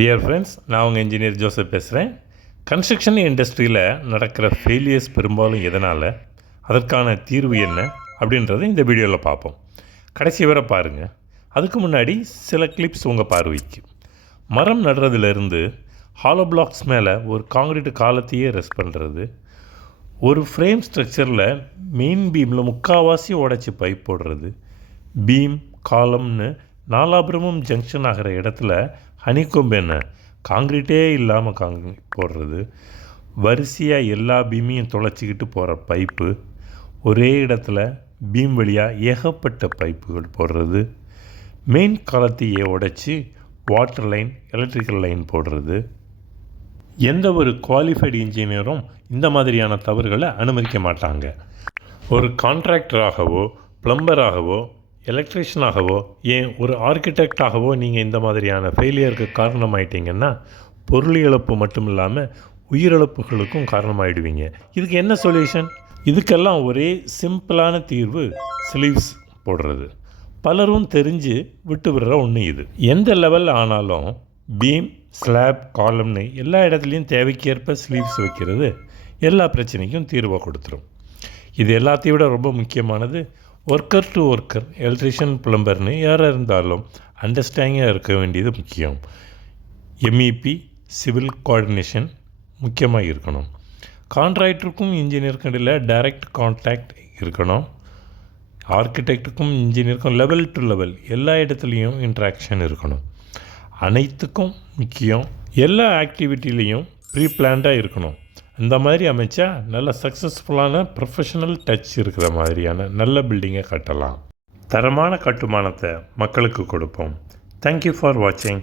Dear friends, நான் உங்கள் engineer Joseph பேசுகிறேன். கன்ஸ்ட்ரக்ஷன் இண்டஸ்ட்ரியில் நடக்கிற ஃபெயிலியர்ஸ் பெரும்பாலும் எதனால், அதற்கான தீர்வு என்ன அப்படின்றத இந்த வீடியோவில் பார்ப்போம். கடைசி வரை பாருங்கள். அதுக்கு முன்னாடி சில கிளிப்ஸ் உங்கள் பார்வைக்கு. மரம் நடுறதுலேருந்து ஹாலோ பிளாக்ஸ் மேலே ஒரு காங்கிரீட்டு காலத்தையே ரெஸ்ட் பண்ணுறது, ஒரு ஃப்ரேம் ஸ்ட்ரக்சரில் மெயின் பீமில் முக்கால்வாசி உடச்சி பைப் போடுறது, பீம் காலம்னு நாலாபுரமும் ஜங்ஷன் ஆகிற இடத்துல ஹனிகோம்பு என்ன காங்கிரீட்டே இல்லாமல் போடுறது, வரிசையாக எல்லா பீமையும் தொலைச்சிக்கிட்டு போகிற பைப்பு, ஒரே இடத்துல பீம் வழியாக ஏகப்பட்ட பைப்புகள் போடுறது, மெயின் காலத்தையே உடைச்சி வாட்டர் லைன் எலக்ட்ரிக்கல் லைன் போடுறது. எந்த ஒரு குவாலிஃபைடு இன்ஜினியரும் இந்த மாதிரியான தவறுகளை அனுமதிக்க மாட்டாங்க. ஒரு கான்ட்ராக்டராகவோ ப்ளம்பராகவோ எலக்ட்ரிஷியனாகவோ ஏன் ஒரு ஆர்கிடெக்டாகவோ நீங்கள் இந்த மாதிரியான ஃபெயிலியருக்கு காரணமாயிட்டீங்கன்னா பொருள் இழப்பு மட்டும் இல்லாமல் உயிரிழப்புகளுக்கும் காரணமாயிடுவீங்க. இதுக்கு என்ன சொல்யூஷன்? இதுக்கெல்லாம் ஒரே சிம்பிளான தீர்வு ஸ்லீவ்ஸ் போடுறது. பலரும் தெரிஞ்சு விட்டு விடுற ஒன்று இது. எந்த லெவலில் ஆனாலும் பீம் ஸ்லாப் காலம்னு எல்லா இடத்துலையும் தேவைக்கேற்ப ஸ்லீவ்ஸ் வைக்கிறது எல்லா பிரச்சனைக்கும் தீர்வாக கொடுத்துரும். இது எல்லாத்தையும் விட ரொம்ப முக்கியமானது, ஒர்க்கர் டு ஒர்க்கர் எலக்ட்ரிஷியன் ப்ளம்பர்னு யாராக இருந்தாலும் அண்டர்ஸ்டாண்டிங்காக இருக்க வேண்டியது முக்கியம். எம்இபி சிவில் கோஆர்டினேஷன் முக்கியமாக இருக்கணும். கான்ட்ராக்டருக்கும் இன்ஜினியருக்கும் இடையில் டைரக்ட் கான்டாக்ட் இருக்கணும். ஆர்கிடெக்டுக்கும் இன்ஜினியருக்கும் லெவல் டு லெவல் எல்லா இடத்துலையும் இன்ட்ராக்ஷன் இருக்கணும். அனைத்துக்கும் முக்கியம், எல்லா ஆக்டிவிட்டிலையும் ப்ரீ பிளான்டாக இருக்கணும். இந்த மாதிரி அமைச்சா நல்ல சக்ஸஸ்ஃபுல்லான ப்ரொஃபஷனல் டச் இருக்கிற மாதிரியான நல்ல பில்டிங்கை கட்டலாம். தரமான கட்டுமானத்தை மக்களுக்கு கொடுப்போம். தேங்க்யூ ஃபார் வாட்சிங்.